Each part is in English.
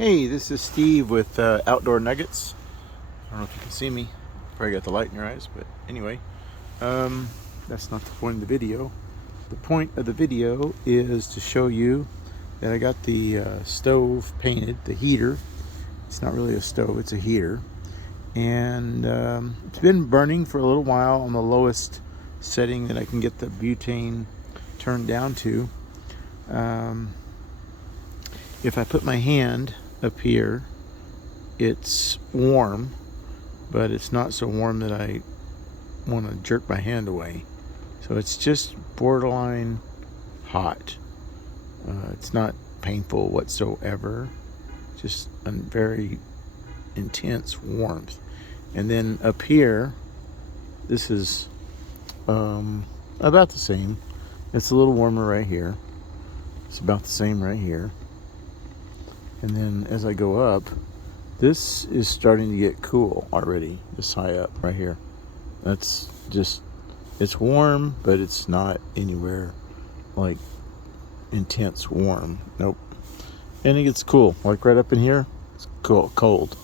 Hey, this is Steve with Outdoor Nuggets. I don't know if you can see me. Probably got the light in your eyes, but anyway, um, that's not the point of the video. The point of the video is to show you that I got the stove painted, the heater. It's not really a stove, it's a heater. And it's been burning for a little while on the lowest setting that I can get the butane turned down to. If I put my hand up here, it's warm, but it's not so warm that I want to jerk my hand away. So it's just borderline hot. It's not painful whatsoever, just a very intense warmth. And then up here, this is about the same. It's a little warmer right here. It's about the same right here. And then as I go up, this is starting to get cool already, this high up right here. That's just, it's warm, but it's not anywhere like intense warm. Nope. And it gets cool, like right up in here, it's cold.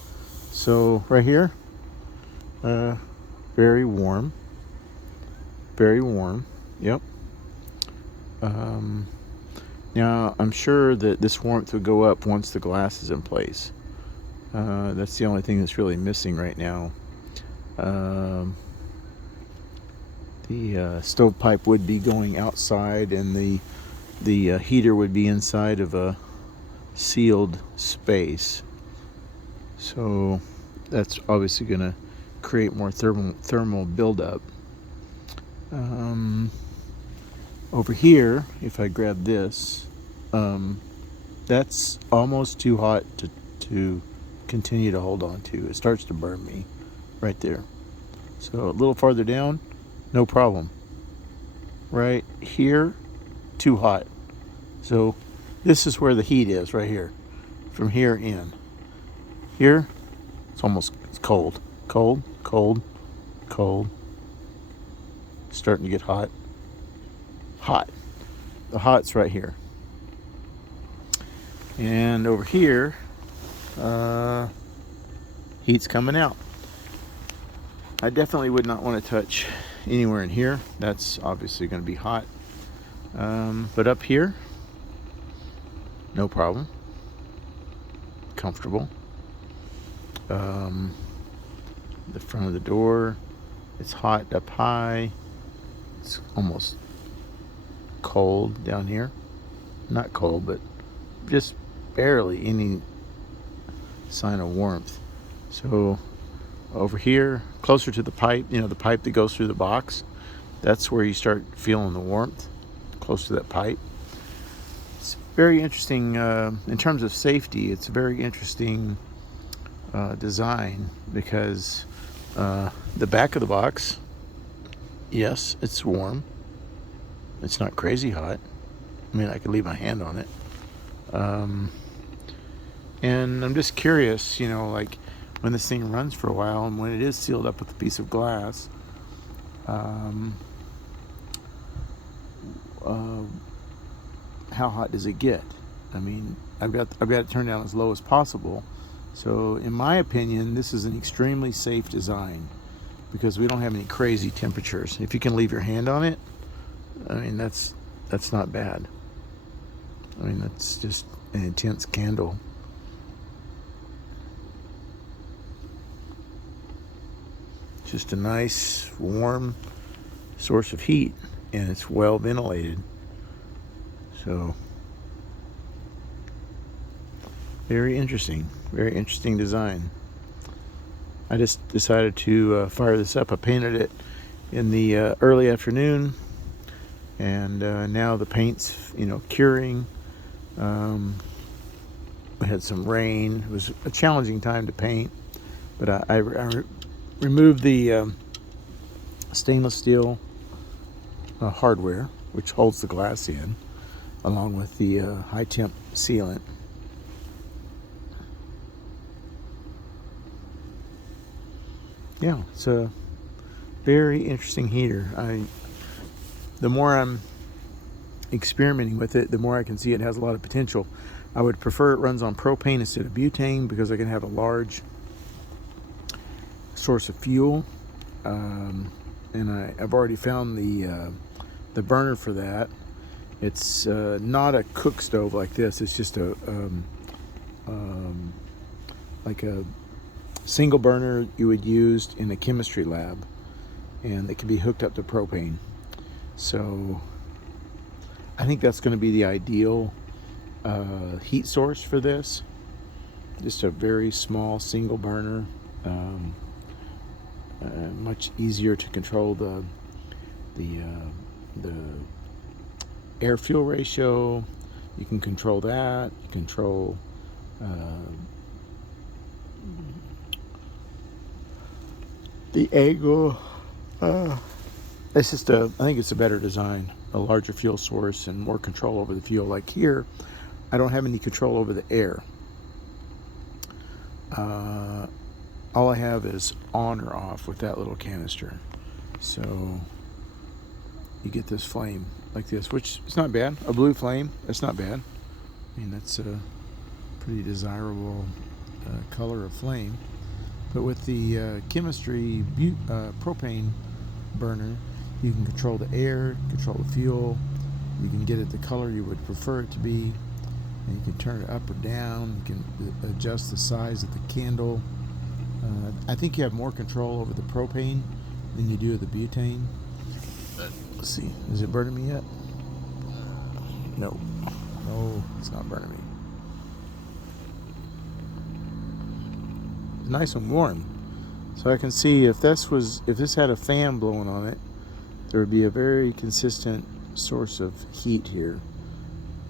So right here, very warm. Very warm, yep. Now, I'm sure that this warmth would go up once the glass is in place. That's the only thing that's really missing right now. The stovepipe would be going outside, and the heater would be inside of a sealed space. So that's obviously going to create more thermal buildup. Over here, if I grab this, that's almost too hot to continue to hold on to. It starts to burn me right there. So a little farther down, no problem. Right here, too hot. So this is where the heat is, right here. From here in. Here, it's cold. Cold, cold, cold. Starting to get hot. Hot. The hot's right here. And over here, heat's coming out. I definitely would not want to touch anywhere in here. That's obviously going to be hot. But up here, no problem. Comfortable. The front of the door, it's hot up high. It's almost cold down here. Not cold, but just barely any sign of warmth. So over here, closer to the pipe, the pipe that goes through the box, that's where you start feeling the warmth, close to that pipe. It's very interesting in terms of safety. It's a very interesting design, because the back of the box, yes, it's warm. It's not crazy hot. I mean, I could leave my hand on it. And I'm just curious, like when this thing runs for a while and when it is sealed up with a piece of glass, how hot does it get? I mean, I've got it turned down as low as possible. So in my opinion, this is an extremely safe design, because we don't have any crazy temperatures. If you can leave your hand on it, I mean, that's not bad. I mean, that's just an intense candle. Just a nice, warm source of heat, and it's well ventilated. So, very interesting design. I just decided to fire this up. I painted it in the early afternoon, and now the paint's curing. We had some rain. It was a challenging time to paint, but I removed the stainless steel hardware, which holds the glass in, along with the high temp sealant. Yeah, it's a very interesting heater. The more I'm experimenting with it, the more I can see it has a lot of potential. I would prefer it runs on propane instead of butane because I can have a large source of fuel. And I've already found the burner for that. It's not a cook stove like this. It's just a like a single burner you would use in a chemistry lab, and it can be hooked up to propane. So I think that's going to be the ideal heat source for this. Just a very small single burner. Much easier to control the air fuel ratio. You can control that. You control the angle. It's just I think it's a better design, a larger fuel source and more control over the fuel. Like here, I don't have any control over the air. All I have is on or off with that little canister. So you get this flame like this, which is not bad. A blue flame, that's not bad. I mean, that's a pretty desirable color of flame. But with the chemistry propane burner, you can control the air, control the fuel. You can get it the color you would prefer it to be. And you can turn it up or down. You can adjust the size of the candle. I think you have more control over the propane than you do with the butane. Let's see, is it burning me yet? No, it's not burning me. It's nice and warm, so I can see if this had a fan blowing on it, there would be a very consistent source of heat here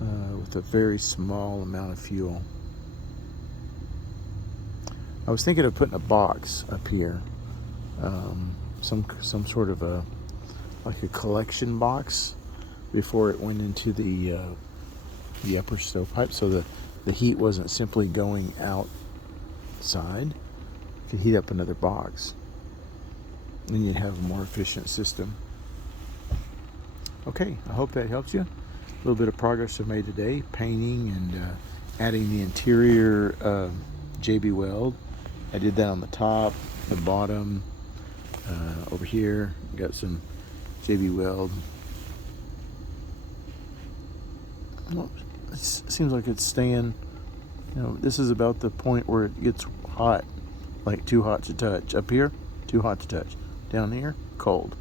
with a very small amount of fuel. I was thinking of putting a box up here, some sort of like a collection box before it went into the upper stovepipe, so that the heat wasn't simply going outside. You could heat up another box, and you'd have a more efficient system. Okay, I hope that helps you. A little bit of progress I've made today, painting and adding the interior JB Weld. I did that on the top, the bottom, over here. Got some JB Weld. Well, it seems like it's staying. This is about the point where it gets hot, like too hot to touch. Up here, too hot to touch. Down here, cold.